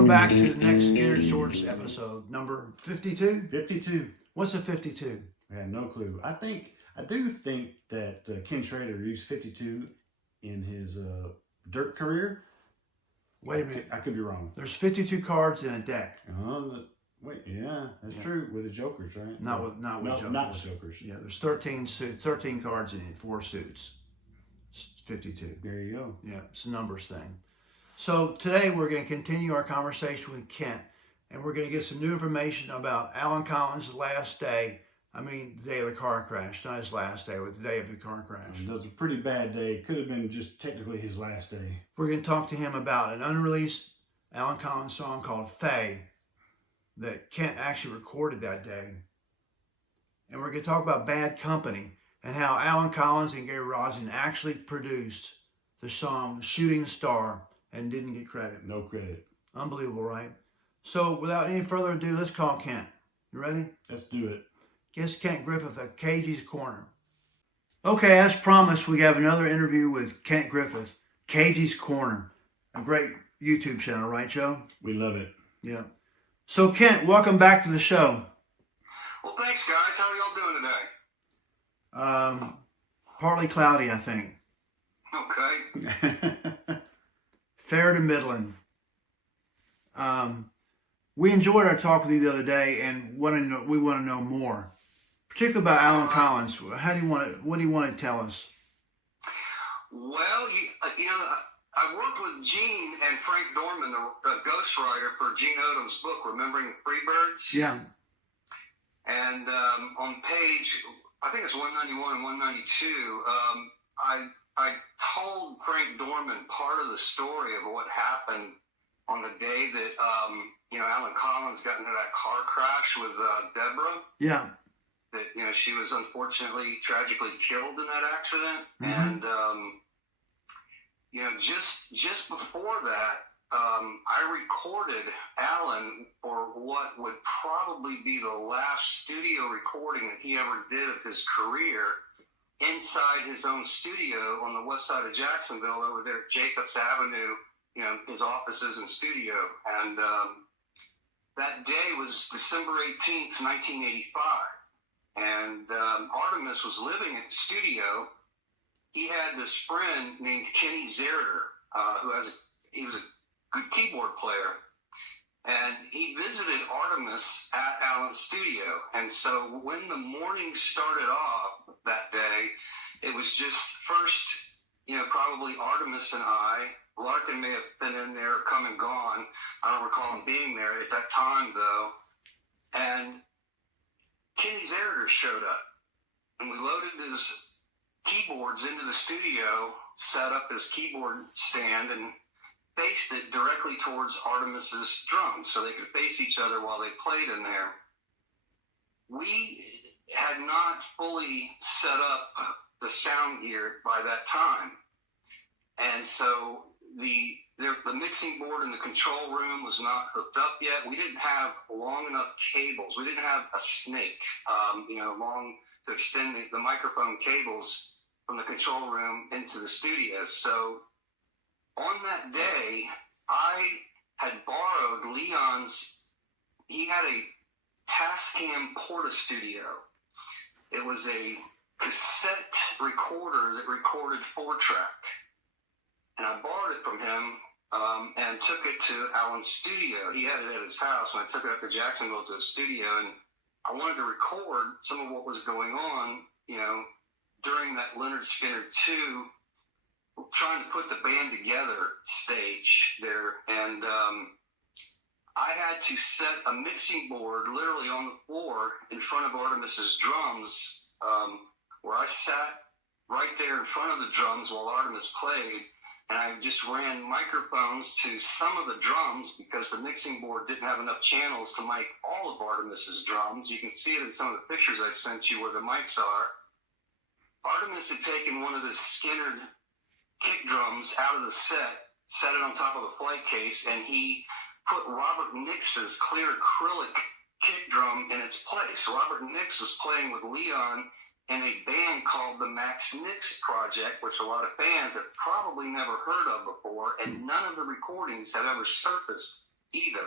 Welcome back to the next Skynyrd Shorts episode, number 52? 52. What's a 52? I have no clue. I do think that Ken Schrader used 52 in his dirt career. Wait a minute. I could be wrong. There's 52 cards in a deck. Yeah, that's true. With the jokers, right? Not with jokers. Not with jokers. Yeah, there's 13 cards in it, 4 suits. It's 52. There you go. Yeah, it's a numbers thing. So today we're going to continue our conversation with Kent, and we're going to get some new information about Alan Collins' last day. I mean, the day of the car crash, not his last day, but the day of the car crash. It was a pretty bad day. Could have been just technically his last day. We're going to talk to him about an unreleased Alan Collins song called Faye that Kent actually recorded that day. And we're going to talk about Bad Company and how Alan Collins and Gary Rosin actually produced the song Shooting Star and didn't get credit. No credit. Unbelievable, right? So without any further ado, let's call Kent. You ready? Let's do it. Guest Kent Griffith at KG's Corner. Okay, as promised, we have another interview with Kent Griffith, KG's Corner. A great YouTube channel, right, Joe? We love it. Yeah. So, Kent, welcome back to the show. Well, thanks, guys. How are y'all doing today? Partly cloudy, I think. Okay. Fair to middling. We enjoyed our talk with you the other day, and we want to know more, particularly about Alan Collins. What do you want to tell us? Well, I worked with Gene and Frank Dorman, the ghostwriter for Gene Odom's book, Remembering Freebirds. Yeah. And on page, I think it's 191 and 192, I told Frank Dorman part of the story of what happened on the day that, Alan Collins got into that car crash with Deborah. Yeah. That, she was unfortunately tragically killed in that accident. Mm-hmm. And, just before that, I recorded Alan for what would probably be the last studio recording that he ever did of his career inside his own studio on the west side of Jacksonville over there at Jacobs Avenue, his offices and studio. And that day was December 18th, 1985. And Artemis was living at the studio. He had this friend named Kenny Zerder, he was a good keyboard player. And he visited Artemis at Alan's studio. And so when the morning started off that day, it was just first, probably Artemis and I. Larkin may have been in there, come and gone. I don't recall him being there at that time, though. And Kenny's editor showed up. And we loaded his keyboards into the studio, set up his keyboard stand, and faced it directly towards Artemis's drums so they could face each other while they played in there. We had not fully set up the sound gear by that time. And so the mixing board in the control room was not hooked up yet. We didn't have long enough cables. We didn't have a snake, long to extend the microphone cables from the control room into the studio. So on that day, I had borrowed Leon's, he had a Tascam Porta Studio. It was a cassette recorder that recorded 4-track. And I borrowed it from him and took it to Alan's studio. He had it at his house, and I took it up to Jacksonville to his studio, and I wanted to record some of what was going on, during that Lynyrd Skynyrd 2, trying to put the band together stage there. And I had to set a mixing board literally on the floor in front of Artemis's drums, where I sat right there in front of the drums while Artemis played. And I just ran microphones to some of the drums because the mixing board didn't have enough channels to mic all of Artemis's drums. You can see it in some of the pictures I sent you where the mics are. Artemis had taken one of his Skynyrd kick drums out of the set it on top of a flight case, and he put Robert Nix's clear acrylic kick drum in its place. Robert Nix was playing with Leon in a band called the Max Nix Project, which a lot of fans have probably never heard of before, and none of the recordings have ever surfaced either.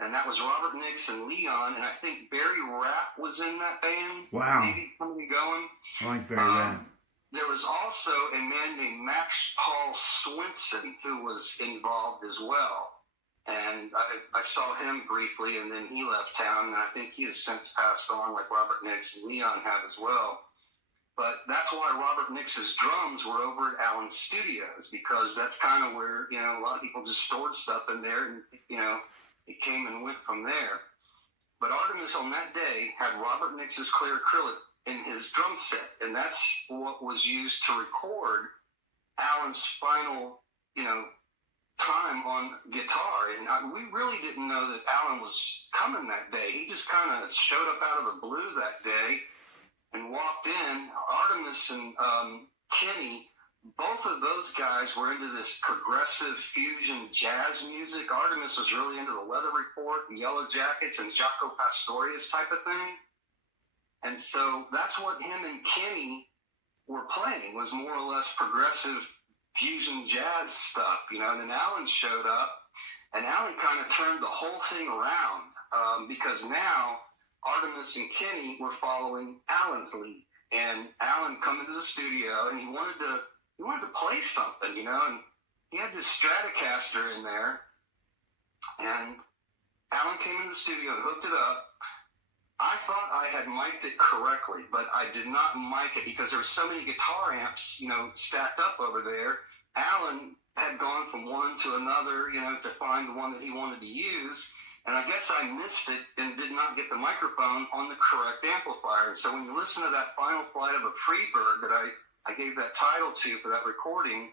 And that was Robert Nix and Leon, and I think Barry Rapp was in that band. Wow. Maybe coming and going. I like Barry Rapp. There was also a man named Max Paul Swinson who was involved as well. And I saw him briefly, and then he left town, and I think he has since passed on, like Robert Nix and Leon have as well. But that's why Robert Nix's drums were over at Allen's studios, because that's kind of where, a lot of people just stored stuff in there, and, it came and went from there. But Artemis on that day had Robert Nix's clear acrylic in his drum set, and that's what was used to record Allen's final, time on guitar. And we really didn't know that Allen was coming that day. He just kind of showed up out of the blue that day and walked in. Artemis and Kenny, both of those guys were into this progressive fusion jazz music. Artemis was really into the Weather Report and Yellow Jackets and Jaco Pastorius type of thing. And so that's what him and Kenny were playing, was more or less progressive fusion jazz stuff, and then Allen showed up, and Allen kind of turned the whole thing around, because now Artemis and Kenny were following Allen's lead, and Allen come into the studio, and he wanted to play something, and he had this Stratocaster in there, and Allen came in the studio and hooked it up. I thought I had mic'd it correctly, but I did not mic it because there were so many guitar amps, stacked up over there. Allen had gone from one to another, to find the one that he wanted to use. And I guess I missed it and did not get the microphone on the correct amplifier. And so when you listen to that Final Flight of a Freebird that I gave that title to for that recording,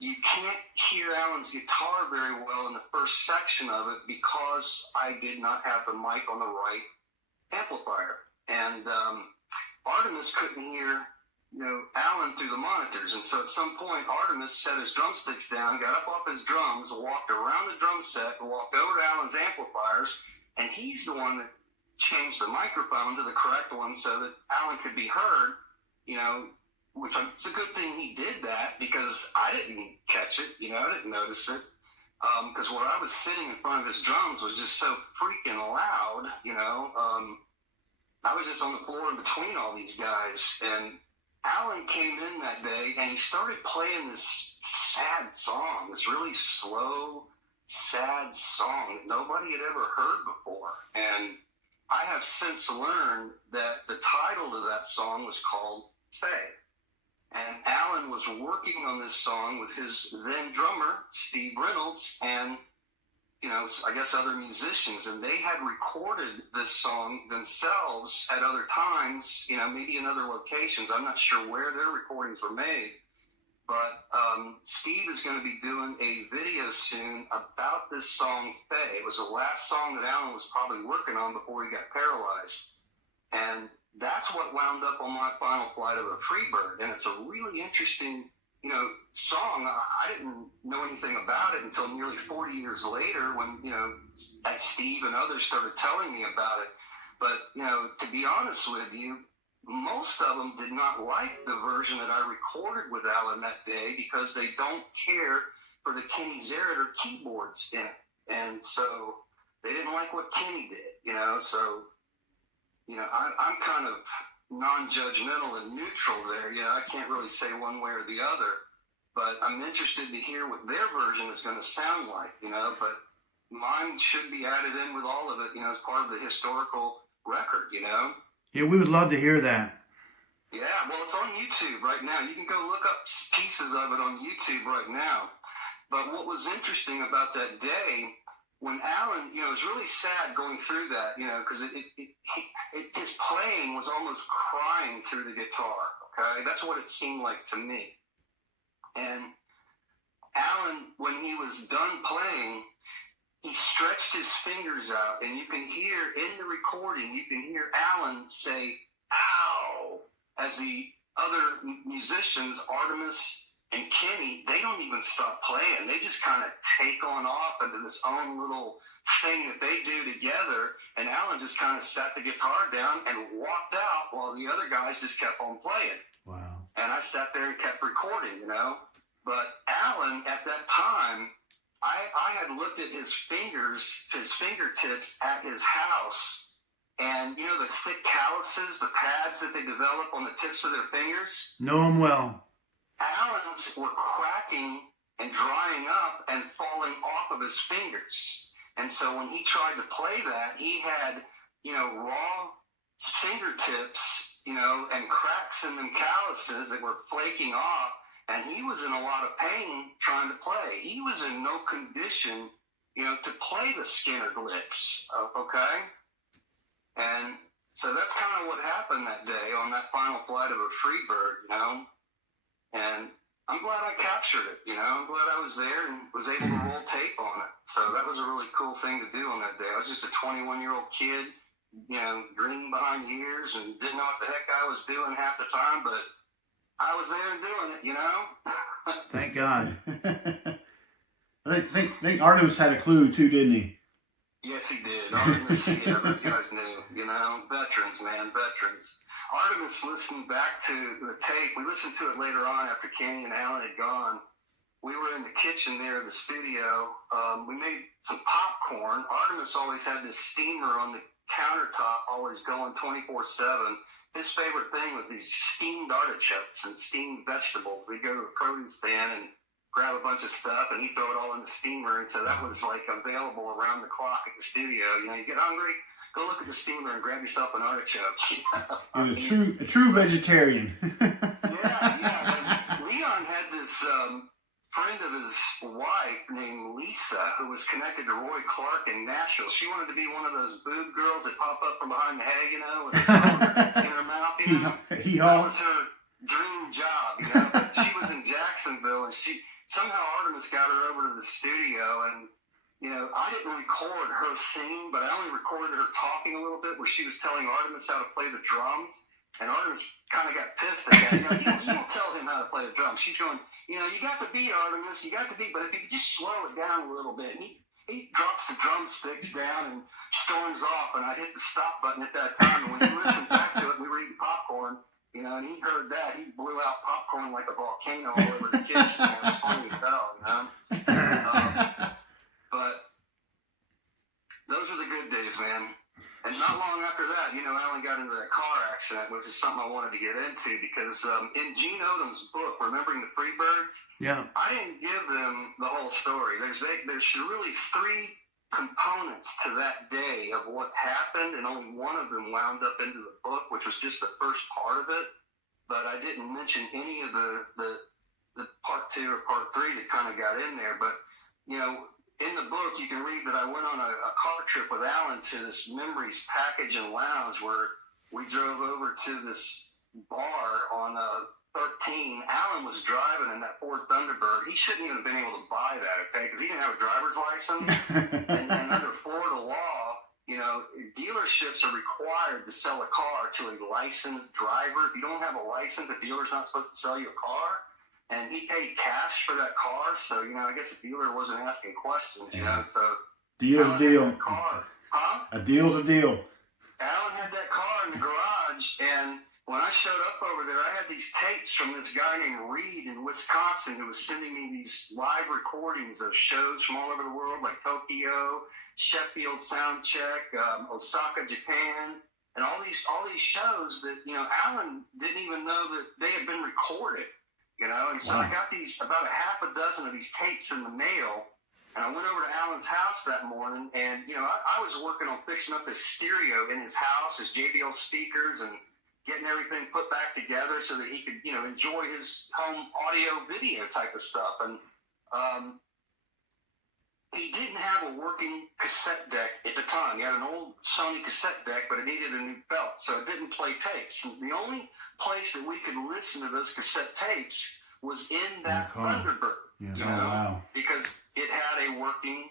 you can't hear Allen's guitar very well in the first section of it because I did not have the mic on the right amplifier. And Artemis couldn't hear Allen through the monitors, and so at some point Artemis set his drumsticks down, got up off his drums, walked around the drum set, and walked over to Allen's amplifiers, and he's the one that changed the microphone to the correct one so that Allen could be heard, which it's a good thing he did that, because I didn't catch it, I didn't notice it, because where I was sitting in front of his drums was just so freaking loud, I was just on the floor in between all these guys, and Allen came in that day, and he started playing this sad song, this really slow, sad song that nobody had ever heard before. And I have since learned that the title of that song was called Faye. And Allen was working on this song with his then drummer, Steve Reynolds, and I guess other musicians, and they had recorded this song themselves at other times, maybe in other locations. I'm not sure where their recordings were made, but Steve is going to be doing a video soon about this song, Faye. It was the last song that Allen was probably working on before he got paralyzed, and that's what wound up on my Final Flight of a Freebird, and it's a really interesting song. I didn't know anything about it until nearly 40 years later when, Steve and others started telling me about it. But, to be honest with you, most of them did not like the version that I recorded with Allen that day because they don't care for the Kenny Zerator keyboards in it. And so they didn't like what Kenny did, so, I'm kind of non-judgmental and neutral there. I can't really say one way or the other, but I'm interested to hear what their version is going to sound like, but mine should be added in with all of it, as part of the historical record, Yeah, we would love to hear that. Yeah, well, it's on YouTube right now. You can go look up pieces of it on YouTube right now. But what was interesting about that day, when Allen, it was really sad going through that, because his playing was almost crying through the guitar, okay? That's what it seemed like to me. And Allen, when he was done playing, he stretched his fingers out, and you can hear in the recording, you can hear Allen say, ow, as the other musicians, Artemis and Kenny, they don't even stop playing. They just kind of take on off into this own little thing that they do together, and Allen just kind of sat the guitar down and walked out while the other guys just kept on playing. Wow. And I sat there and kept recording, But Allen, at that time, I had looked at his fingertips at his house, and you know the thick calluses, the pads that they develop on the tips of their fingers? Know him well. Alan's were cracking and drying up and falling off of his fingers. And so when he tried to play that, he had, you know, raw fingertips, you know, and cracks in them calluses that were flaking off. And he was in a lot of pain trying to play. He was in no condition, you know, to play the Skynyrd licks, okay? And so that's kind of what happened that day on that final flight of a Freebird, you know? And I'm glad I captured it, you know? I'm glad I was there and was able to roll tape on it. So that was a really cool thing to do on that day. I was just a 21-year-old kid, you know, green behind the ears and didn't know what the heck I was doing half the time, but I was there and doing it, you know? Thank God. I think Artemis had a clue too, didn't he? Yes, he did. Artemis, yeah, those guys knew, you know? Veterans, man, veterans. Artemis listened back to the tape. We listened to it later on after Kenny and Alan had gone. We were in the kitchen there at the studio. We made some popcorn. Artemis always had this steamer on the countertop, always going 24/7. His favorite thing was these steamed artichokes and steamed vegetables. We'd go to a produce stand and grab a bunch of stuff, and he'd throw it all in the steamer. And so that was like available around the clock at the studio. You know, you get hungry, go look at the steamer and grab yourself an artichoke. You're a true vegetarian. Yeah. And Leon had this friend of his wife named Lisa, who was connected to Roy Clark in Nashville. She wanted to be one of those boob girls that pop up from behind the hay, you know, with a phone in her mouth, you know. That was her dream job, you know. But she was in Jacksonville, and somehow Artemis got her over to the studio, and you know, I didn't record her singing, but I only recorded her talking a little bit, where she was telling Artemis how to play the drums. And Artemis kind of got pissed at that. You know, you don't tell him how to play the drums. She's going, you know, you got the beat, Artemis, you got the beat, but if you could just slow it down a little bit. And he drops the drumsticks down and storms off, and I hit the stop button at that time. And when he listened back to it, we were eating popcorn, you know, and he heard that. He blew out popcorn like a volcano all over the kitchen. It was funny as hell, you know. But those are the good days, man. And not long after that, you know, Alan got into that car accident, which is something I wanted to get into because in Gene Odom's book, Remembering the Freebirds, Yeah. I didn't give them the whole story. There's really three components to that day of what happened, and only one of them wound up into the book, which was just the first part of it. But I didn't mention any of the part two or part three that kind of got in there. But, you know, in the book, you can read that I went on a car trip with Alan to this Memories Package and Lounge where we drove over to this bar on 13. Alan was driving in that Ford Thunderbird. He shouldn't even have been able to buy that, okay, because he didn't have a driver's license. And then under Florida law, you know, dealerships are required to sell a car to a licensed driver. If you don't have a license, the dealer's not supposed to sell you a car. And he paid cash for that car, so, you know, I guess the dealer wasn't asking questions, you know, so. Deal's a deal. Car. Huh? A deal's a deal. Alan had that car in the garage, and when I showed up over there, I had these tapes from this guy named Reed in Wisconsin who was sending me these live recordings of shows from all over the world, like Tokyo, Sheffield Soundcheck, Osaka, Japan, and all these shows that, you know, Alan didn't even know that they had been recorded. You know, and so Wow. I got about a half a dozen of these tapes in the mail, and I went over to Alan's house that morning, and, you know, I was working on fixing up his stereo in his house, his JBL speakers, and getting everything put back together so that he could, you know, enjoy his home audio video type of stuff. And he didn't have a working cassette deck at the time. He had an old Sony cassette deck, but it needed a new belt, so it didn't play tapes. And the only place that we could listen to those cassette tapes was in that Thunderbird, Yeah. you Oh, know, wow. because it had a working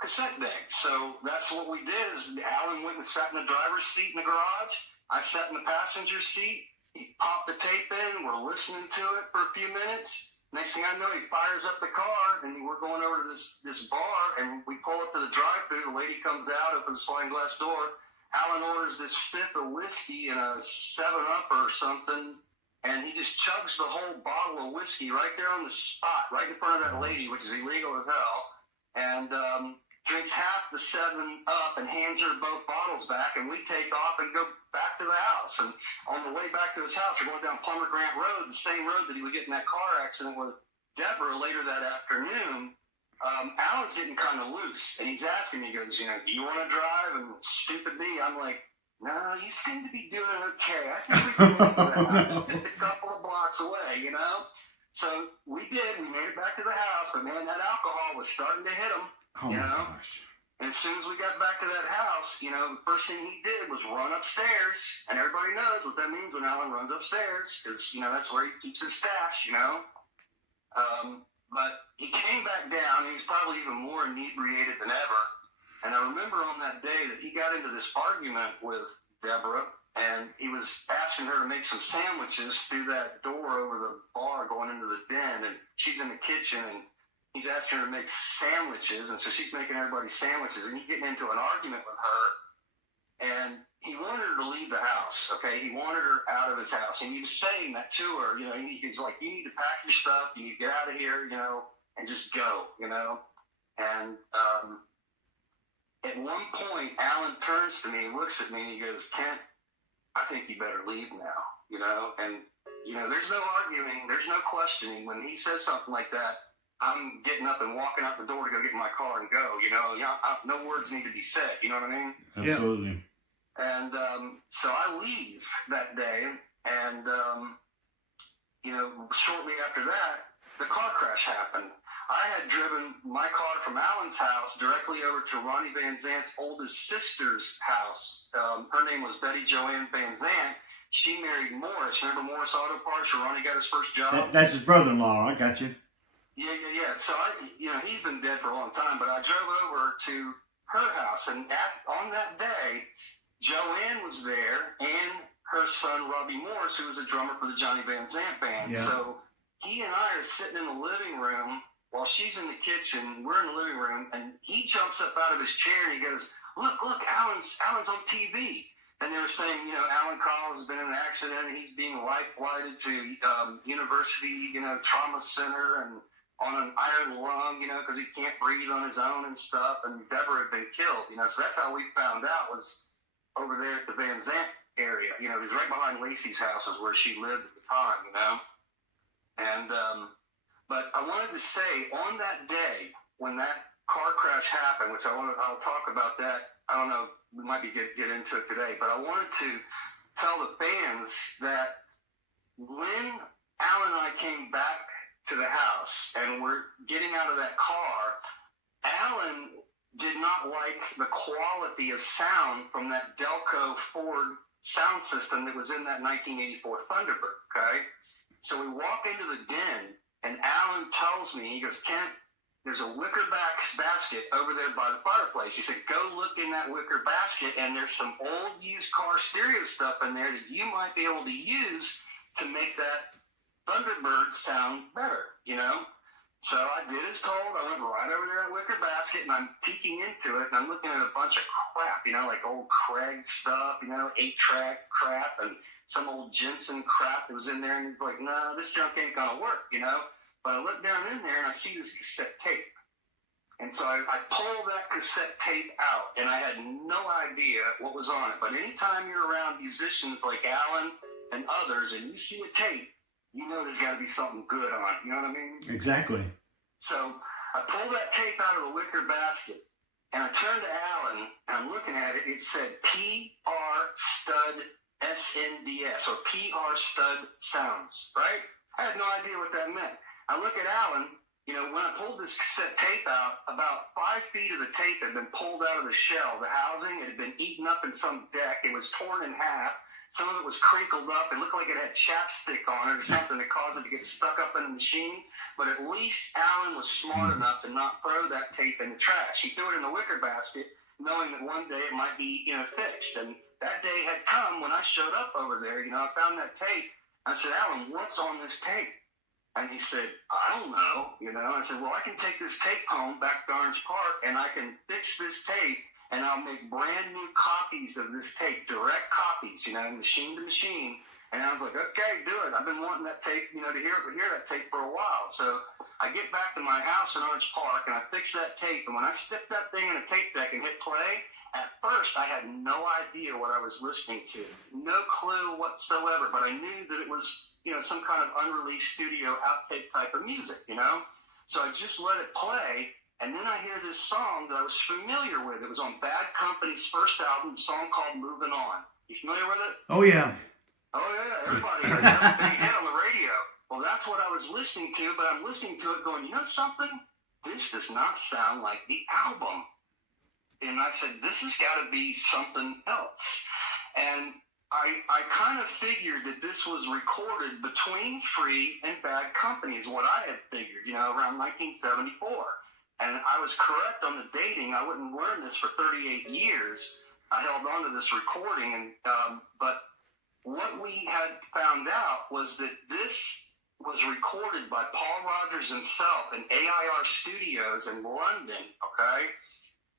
cassette deck. So that's what we did is Alan went and sat in the driver's seat in the garage. I sat in the passenger seat. He popped the tape in. We're listening to it for a few minutes. Next thing I know, he fires up the car, and we're going over to this bar, and we pull up to the drive-thru. The lady comes out, opens the sliding glass door. Alan orders this fifth of whiskey and a 7-Up or something, and he just chugs the whole bottle of whiskey right there on the spot, right in front of that lady, which is illegal as hell. and drinks half the 7-Up and hands her both bottles back, and we take off and go back to the house. And on the way back to his house, we're going down Plummer Grant Road, the same road that he would get in that car accident with Deborah later that afternoon. Alan's getting kind of loose, and he's asking me, he goes, you know, do you want to drive? And stupid me, I'm like, no, you seem to be doing okay. I think we can make it to the house, just a couple of blocks away, you know? So we did. We made it back to the house, but man, that alcohol was starting to hit him. Oh my gosh. And as soon as we got back to that house, you know, the first thing he did was run upstairs. And everybody knows what that means when Alan runs upstairs, because, you know, that's where he keeps his stash, you know. But he came back down. He was probably even more inebriated than ever. And I remember on that day that he got into this argument with Deborah, and he was asking her to make some sandwiches through that door over the bar going into the den. And she's in the kitchen, and he's asking her to make sandwiches, and so she's making everybody sandwiches, and he's getting into an argument with her, and he wanted her to leave the house, okay? He wanted her out of his house, and he was saying that to her, you know, he's like, you need to pack your stuff, you need to get out of here, you know, and just go, you know? And at one point, Alan turns to me, looks at me, and he goes, Kent, I think you better leave now, you know? And, you know, there's no arguing, there's no questioning. When he says something like that, I'm getting up and walking out the door to go get in my car and go, you know, no words need to be said, you know what I mean? Absolutely. And so I leave that day, and, you know, shortly after that, the car crash happened. I had driven my car from Alan's house directly over to Ronnie Van Zant's oldest sister's house. Her name was Betty Joanne Van Zant. She married Morris. Remember Morris Auto Parts, where Ronnie got his first job? That's his brother-in-law. I got you. Yeah. So you know, he's been dead for a long time, but I drove over to her house, and on that day, Joanne was there, and her son Robbie Morris, who was a drummer for the Johnny Van Zant band. Yeah. So he and I are sitting in the living room while she's in the kitchen. We're in the living room, and he jumps up out of his chair and he goes, "Look, Alan's on TV." And they were saying, you know, Alan Collins has been in an accident, and he's being life-flighted to University, you know, Trauma Center, and on an iron lung, you know, because he can't breathe on his own and stuff, and Deborah had been killed, you know, so that's how we found out, was over there at the Van Zant area, you know, it was right behind Lacey's house is where she lived at the time, you know, and, but I wanted to say, on that day, when that car crash happened, which I'll talk about that, I don't know, we might be get into it today, but I wanted to tell the fans that when Alan and I came back to the house and we're getting out of that car, Alan did not like the quality of sound from that Delco Ford sound system that was in that 1984 Thunderbird, okay? So we walk into the den, and Alan tells me, he goes, "Kent, there's a wicker basket over there by the fireplace." He said, "Go look in that wicker basket, and there's some old used car stereo stuff in there that you might be able to use to make that Thunderbird sound better, you know?" So I did as told. I went right over there in wicker basket, and I'm peeking into it, and I'm looking at a bunch of crap, you know, like old Craig stuff, you know, 8-track crap, and some old Jensen crap that was in there, and he's like, "No, this junk ain't gonna work," you know? But I look down in there, and I see this cassette tape. And so I pulled that cassette tape out, and I had no idea what was on it. But anytime you're around musicians like Alan and others, and you see a tape, you know there's got to be something good on it. You know what I mean? Exactly. So I pulled that tape out of the wicker basket, and I turned to Alan, and I'm looking at it. It said PR Stud SNDS, or PR Stud Sounds, right? I had no idea what that meant. I look at Alan, you know, when I pulled this cassette tape out, about 5 feet of the tape had been pulled out of the shell. The housing had been eaten up in some deck. It was torn in half. Some of it was crinkled up. It looked like it had chapstick on it or something that caused it to get stuck up in the machine. But at least Alan was smart enough to not throw that tape in the trash. He threw it in the wicker basket, knowing that one day it might be, you know, fixed. And that day had come when I showed up over there. You know, I found that tape. I said, "Alan, what's on this tape?" And he said, "I don't know," you know. I said, "Well, I can take this tape home back to Orange Park, and I can fix this tape and I'll make brand new copies of this tape, direct copies, machine to machine. And I was like, okay, do it. I've been wanting that tape, to hear that tape for a while. So I get back to my house in Orange Park, and I fix that tape. And when I stick that thing in a tape deck and hit play, at first I had no idea what I was listening to, no clue whatsoever. But I knew that it was, some kind of unreleased studio outtake type of music, So I just let it play. And then I hear this song that I was familiar with. It was on Bad Company's first album, a song called Moving On. You familiar with it? Oh, yeah. Oh, yeah, everybody heard that big hit on the radio. Well, that's what I was listening to, but I'm listening to it going, you know something? This does not sound like the album. And I said, this has got to be something else. And I kind of figured that this was recorded between Free and Bad Company is what I had figured, around 1974. And I was correct on the dating. I wouldn't learn this for 38 years. I held on to this recording, but what we had found out was that this was recorded by Paul Rodgers himself in AIR Studios in London, okay?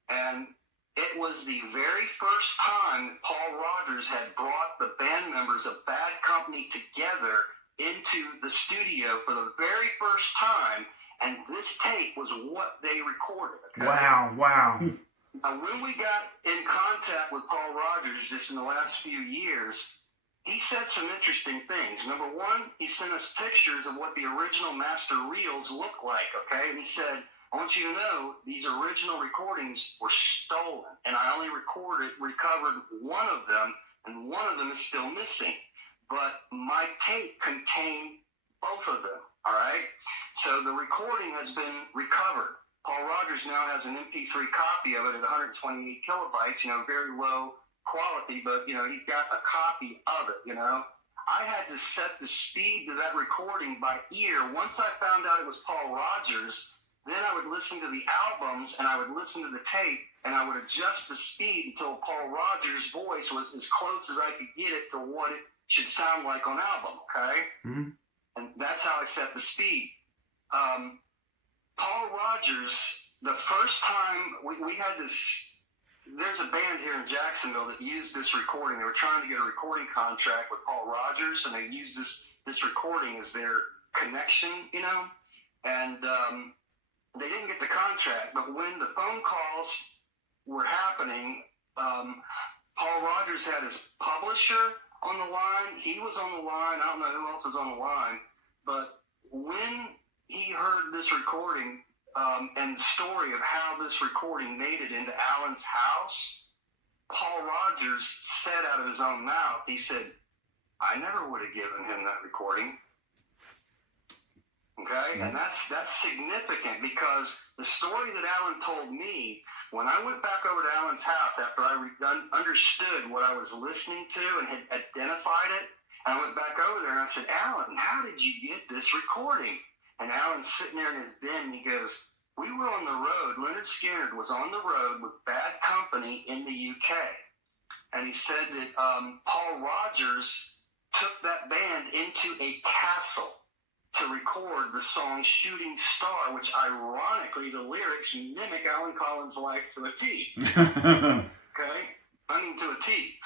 And it was the very first time that Paul Rodgers had brought the band members of Bad Company together into the studio for the very first time, and this tape was what they recorded, okay? Wow. Now, when we got in contact with Paul Rodgers just in the last few years, he said some interesting things. Number one, he sent us pictures of what the original master reels looked like, okay? And he said, I want you to know these original recordings were stolen, and I only recovered one of them, and one of them is still missing. But my tape contained both of them, all right? So the recording has been recovered. Paul Rodgers now has an MP3 copy of it at 128 kilobytes, very low quality, but, he's got a copy of it, I had to set the speed to that recording by ear. Once I found out it was Paul Rodgers, then I would listen to the albums and I would listen to the tape and I would adjust the speed until Paul Rodgers' voice was as close as I could get it to what it should sound like on album, okay? Mm-hmm. And that's how I set the speed. Paul Rodgers, the first time we had this, there's a band here in Jacksonville that used this recording. They were trying to get a recording contract with Paul Rodgers, and they used this recording as their connection, and they didn't get the contract. But when the phone calls were happening, Paul Rodgers had his publisher on the line. He was on the line. I don't know who else was on the line. But when he heard this recording, and the story of how this recording made it into Alan's house, Paul Rodgers said out of his own mouth, he said, I never would have given him that recording. Okay? And that's significant because the story that Alan told me, when I went back over to Alan's house after I understood what I was listening to and had identified it, I went back over there and I said, Alan, how did you get this recording? And Alan's sitting there in his den and he goes, we were on the road. Lynyrd Skynyrd was on the road with Bad Company in the UK. And he said that Paul Rodgers took that band into a castle to record the song Shooting Star, which ironically the lyrics mimic Alan Collins' life to a T. Okay? I mean to a T.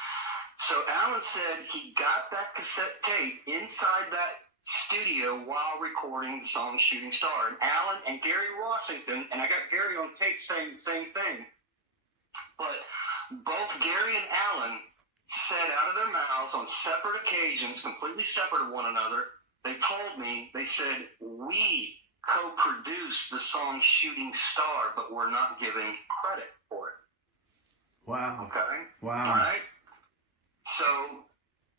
So Alan said he got that cassette tape inside that studio while recording the song Shooting Star. And Alan and Gary Rossington, and I got Gary on tape saying the same thing, but both Gary and Alan said out of their mouths on separate occasions, completely separate of one another, they told me, they said, we co-produced the song Shooting Star, but we're not given credit for it. Wow. Okay? Wow. All right? So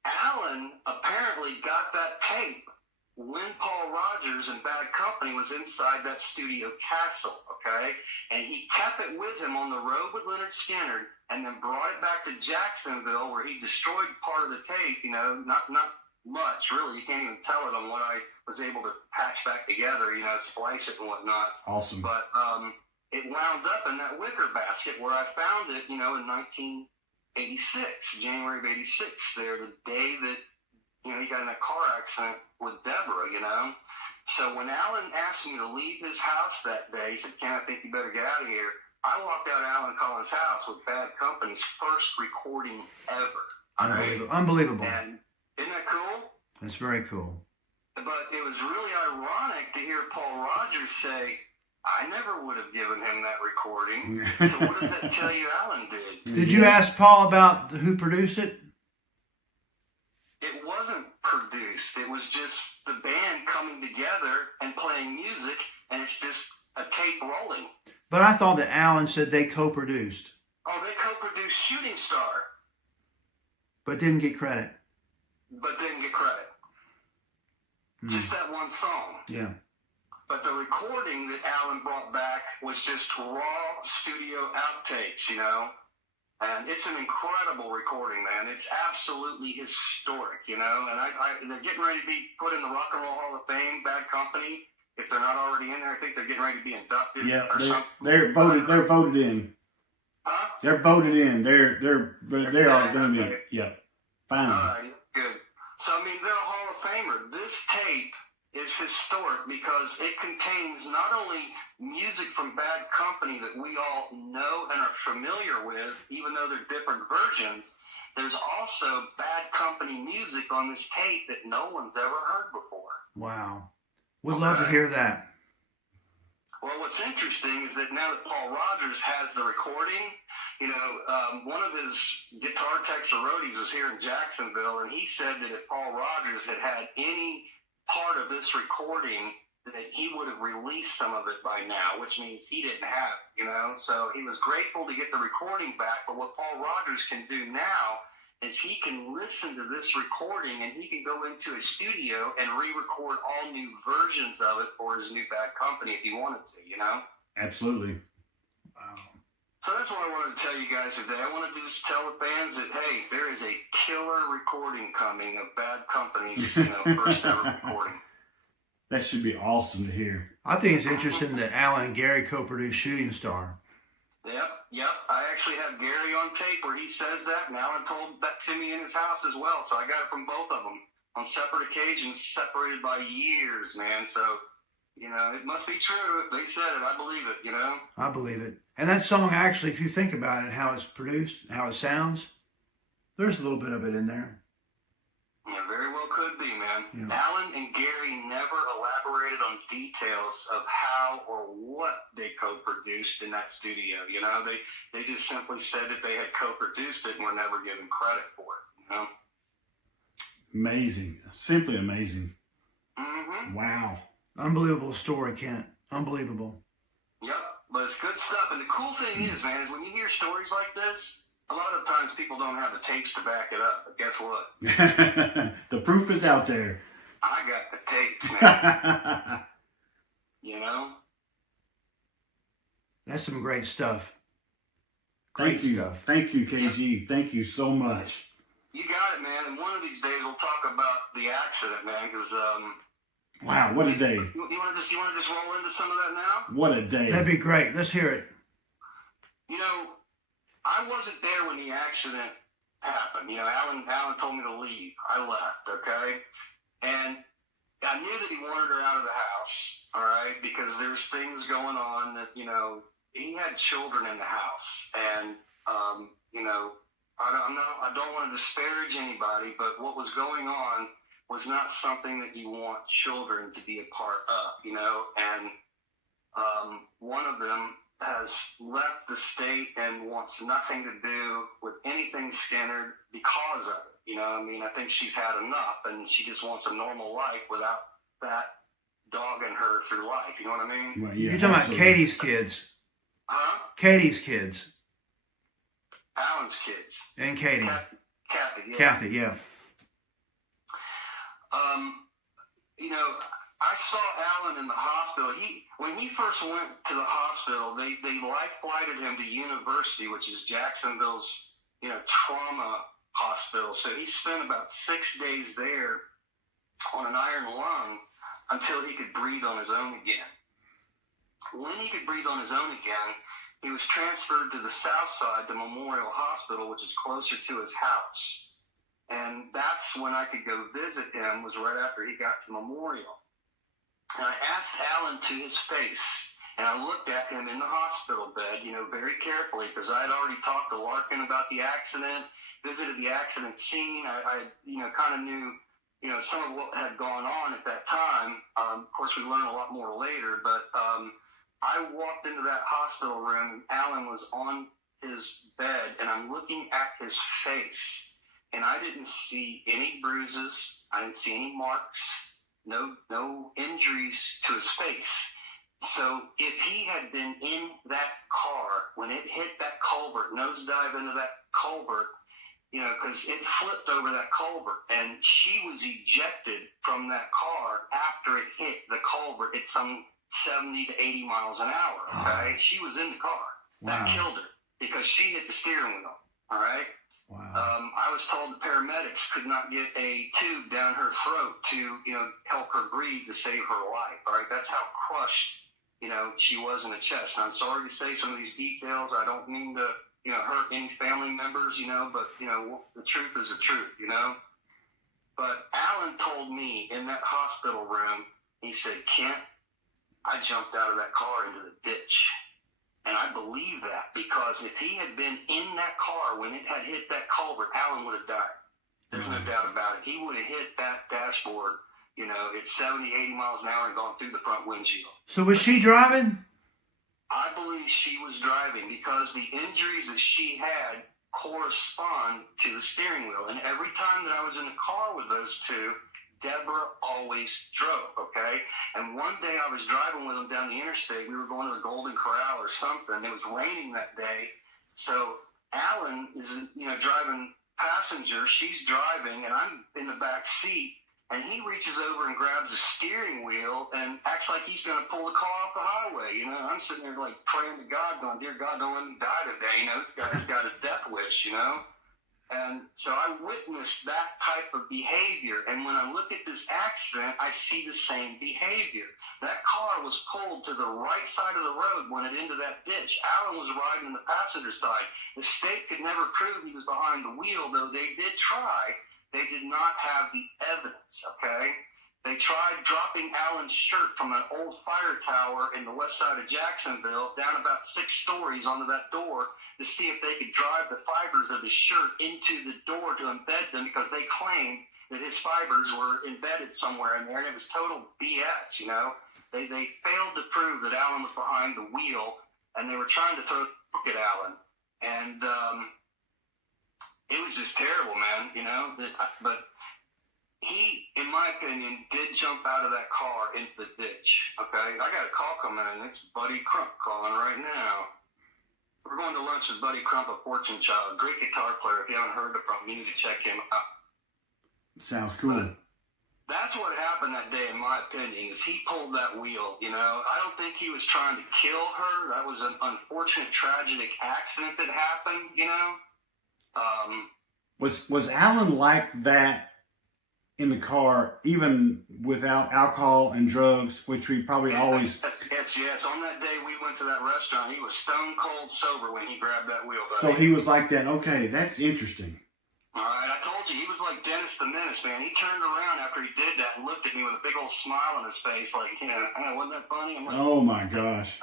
Alan apparently got that tape when Paul Rodgers and Bad Company was inside that studio castle, okay? And he kept it with him on the road with Lynyrd Skynyrd and then brought it back to Jacksonville where he destroyed part of the tape, not much, really. You can't even tell it on what I was able to patch back together, splice it and whatnot. Awesome. But it wound up in that wicker basket where I found it, in 1986, January of 86, there, the day that, he got in a car accident with Deborah, So when Alan asked me to leave his house that day, he said, Ken, I think you better get out of here. I walked out of Alan Collins' house with Bad Company's first recording ever. Unbelievable. Unbelievable. And isn't that cool? That's very cool. But it was really ironic to hear Paul Rogers say, I never would have given him that recording. So what does that tell you Alan did? Did you ask Paul about who produced it? It wasn't produced. It was just the band coming together and playing music, and it's just a tape rolling. But I thought that Alan said they co-produced. Oh, they co-produced Shooting Star. But didn't get credit. But didn't get credit. Just that one song. Yeah. But the recording that Alan brought back was just raw studio outtakes, you know? And it's an incredible recording, man. It's absolutely historic, you know? And they're getting ready to be put in the Rock and Roll Hall of Fame, Bad Company. If they're not already in there, I think they're getting ready to be inducted. Yeah, or something. they're voted in. Huh? They're voted in. They're all going to be. Yeah. Finally. All right, good. So, I mean, they're a Hall of Famer. This tape is historic because it contains not only music from Bad Company that we all know and are familiar with, even though they're different versions, there's also Bad Company music on this tape that no one's ever heard before. Wow. Would love to hear that. Well, what's interesting is that now that Paul Rogers has the recording, you know, one of his guitar techs or roadies was here in Jacksonville, and he said that if Paul Rogers had had any part of this recording, that he would have released some of it by now, which means he didn't have it, you know. So he was grateful to get the recording back, but what Paul Rogers can do now is he can listen to this recording and he can go into a studio and re-record all new versions of it for his new Bad Company if he wanted to, you know? Absolutely. Wow. So that's what I wanted to tell you guys today. I wanted to just tell the fans that, hey, there is a killer recording coming of Bad Company's, you know, first ever recording. That should be awesome to hear. I think it's interesting that Alan and Gary co-produced Shooting Star. Yep. I actually have Gary on tape where he says that, and Alan told that to me in his house as well. So I got it from both of them on separate occasions, separated by years, man. So, you know, it must be true. If they said it, I believe it, you know? I believe it. And that song, actually, if you think about it, how it's produced, how it sounds, there's a little bit of it in there. Yeah, very well could be, man. Yeah. Alan and Gary never elaborated on details of how or what they co-produced in that studio. You know, they just simply said that they had co-produced it and were never given credit for it, you know? Amazing. Simply amazing. Mm-hmm. Wow. Unbelievable story, Kent. Unbelievable. Yep, but it's good stuff. And the cool thing is, man, is when you hear stories like this, a lot of times people don't have the tapes to back it up. But guess what? The proof is out there. I got the tapes, man. You know? That's some great stuff. Thank you. Stuff. Thank you, KG. Thank you so much. You got it, man. And one of these days we'll talk about the accident, man, because wow, what a day. You want to just roll into some of that now? What a day. That'd be great. Let's hear it. You know, I wasn't there when the accident happened. You know, Alan told me to leave. I left, okay? And I knew that he wanted her out of the house, all right, because there's things going on that, you know, he had children in the house. And, you know, I don't want to disparage anybody, but what was going on was not something that you want children to be a part of, you know, and one of them has left the state and wants nothing to do with anything Skynyrd because of it. You know, I mean, I think she's had enough and she just wants a normal life without that dogging her through life. You know what I mean? Well, yeah, You're talking absolutely. about Katie's kids. Huh? Katie's kids. Alan's kids. And Katie. Kathy, yeah. Kathy, yeah. You know, I saw Alan in the hospital. When he first went to the hospital, they life flighted him to University, which is Jacksonville's, you know, trauma hospital. So he spent about 6 days there on an iron lung until he could breathe on his own again. When he could breathe on his own again, he was transferred to the south side, to Memorial Hospital, which is closer to his house. And that's when I could go visit him, was right after he got to Memorial. And I asked Alan to his face And I looked at him in the hospital bed, very carefully, because I had already talked to Larkin about the accident, visited the accident scene. I kind of knew, some of what had gone on at that time. Of course, we learned a lot more later, but I walked into that hospital room, and Alan was on his bed, and I'm looking at his face, and I didn't see any bruises. I didn't see any marks, no injuries to his face. So if he had been in that car when it hit that culvert, nosedive into that culvert, because it flipped over that culvert, and she was ejected from that car after it hit the culvert at some 70 to 80 miles an hour, okay? She was in the car. That killed her because she hit the steering wheel, all right? Wow. I was told the paramedics could not get a tube down her throat to, help her breathe to save her life, all right? That's how crushed, she was in the chest. And I'm sorry to say some of these details. I don't mean to, hurt any family members, but, the truth is the truth, But Alan told me in that hospital room, he said, Kent, I jumped out of that car into the ditch. And I believe that because if he had been in that car when it had hit that culvert, Alan would have died. There's no doubt about it. He would have hit that dashboard, at 70, 80 miles an hour and gone through the front windshield. So was she driving? I believe she was driving because the injuries that she had correspond to the steering wheel. And every time that I was in the car with those two, Deborah always drove, okay? And one day I was driving with them down the interstate. We were going to the Golden Corral or something. It was raining that day. So Alan is, driving passenger. She's driving, and I'm in the back seat. And he reaches over and grabs the steering wheel and acts like he's going to pull the car off the highway. I'm sitting there like praying to God, going, "Dear God, don't let me die today." It's got a death wish, And so I witnessed that type of behavior. And when I look at this accident, I see the same behavior. That car was pulled to the right side of the road when it into that ditch. Alan was riding on the passenger side. The state could never prove he was behind the wheel, though they did try. They did not have the evidence, okay? They tried dropping Alan's shirt from an old fire tower in the west side of Jacksonville down about 6 stories onto that door to see if they could drive the fibers of his shirt into the door to embed them because they claimed that his fibers were embedded somewhere in there, and it was total BS, They failed to prove that Alan was behind the wheel, and they were trying to throw a look at Alan. And it was just terrible, man, But he, in my opinion, did jump out of that car into the ditch, okay? I got a call coming in. It's Buddy Crump calling right now. We're going to lunch with Buddy Crump, a Fortune child, great guitar player. If you haven't heard of him, you need to check him out. Sounds cool. But that's what happened that day, in my opinion, is he pulled that wheel, I don't think he was trying to kill her. That was an unfortunate, tragic accident that happened, Was Alan like that in the car, even without alcohol and drugs, which we probably always... Yes. On that day we went to that restaurant, he was stone cold sober when he grabbed that wheel. Buddy. So he was like that. Okay, that's interesting. All right, I told you, he was like Dennis the Menace, man. He turned around after he did that and looked at me with a big old smile on his face, like, wasn't that funny? I'm like, oh my gosh.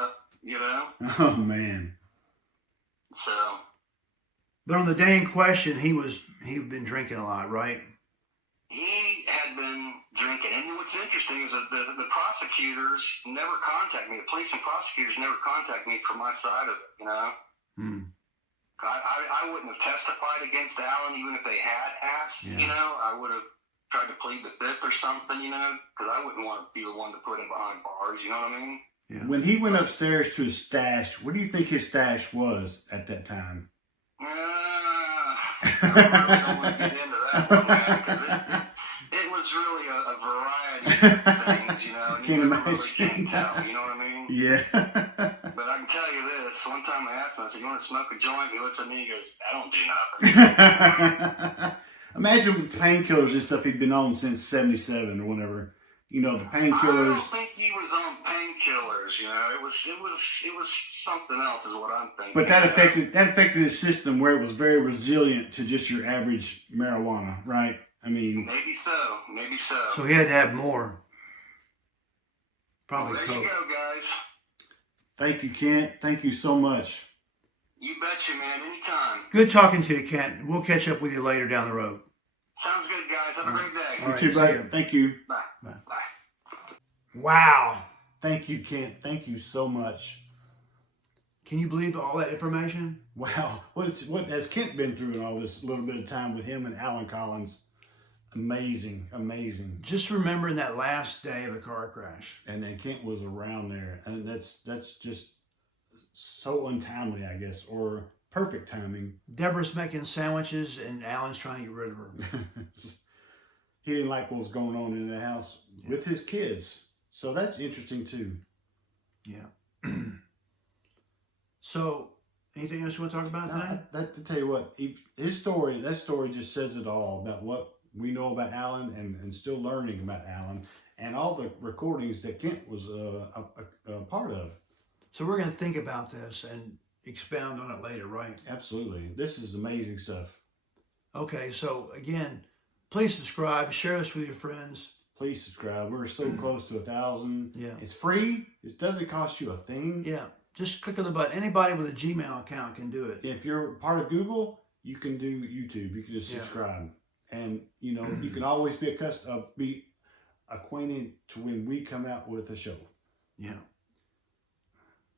Oh man. So... But on the day in question, he'd been drinking a lot, right? He had been drinking. And what's interesting is that the prosecutors never contact me. The police and prosecutors never contact me for my side of it, I wouldn't have testified against Alan even if they had asked, I would have tried to plead the fifth or something, because I wouldn't want to be the one to put him behind bars, you know what I mean? Yeah. When he went upstairs to his stash, what do you think his stash was at that time? I really don't want to get into that one, man, because it was really a variety of things, and you never really can tell, you know what I mean? Yeah. But I can tell you this, one time I asked him, I said, "You want to smoke a joint?" He looks at me, he goes, "I don't do nothing." Imagine with painkillers and stuff he'd been on since 77 or whatever. The painkillers. I don't think he was on painkillers. It was something else, is what I'm thinking. But that affected his system, where it was very resilient to just your average marijuana, right? I mean, maybe so. So he had to have more. Probably. Well, there you go, guys. Thank you, Kent. Thank you so much. You betcha, man. Anytime. Good talking to you, Kent. We'll catch up with you later down the road. Sounds good, guys. Have a great day. All You right, too, see buddy. ya. Thank you. Bye. Bye. Bye. Wow. Thank you, Kent. Thank you so much. Can you believe all that information? Wow. What has Kent been through in all this little bit of time with him and Alan Collins? Amazing, amazing. Just remembering that last day of the car crash. And then Kent was around there, and that's just so untimely, I guess, or perfect timing. Deborah's making sandwiches and Alan's trying to get rid of her. He didn't like what was going on in the house with his kids. So that's interesting too. Yeah. So, anything else you want to talk about today? To tell you what, that story just says it all about what we know about Alan and still learning about Alan and all the recordings that Kent was a part of. So we're going to think about this and expound on it later, right? Absolutely. This is amazing stuff. Okay, so again, please subscribe, share this with your friends. Please subscribe. We're so close to 1,000. Yeah. It's free. It doesn't cost you a thing. Yeah, just click on the button. Anybody with a Gmail account can do it. If you're part of Google, you can do YouTube. You can just subscribe. And, you know, you can always be acquainted to when we come out with a show. Yeah.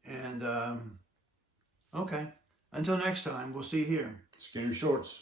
And, okay. Until next time, we'll see you here. Skynyrd Shorts.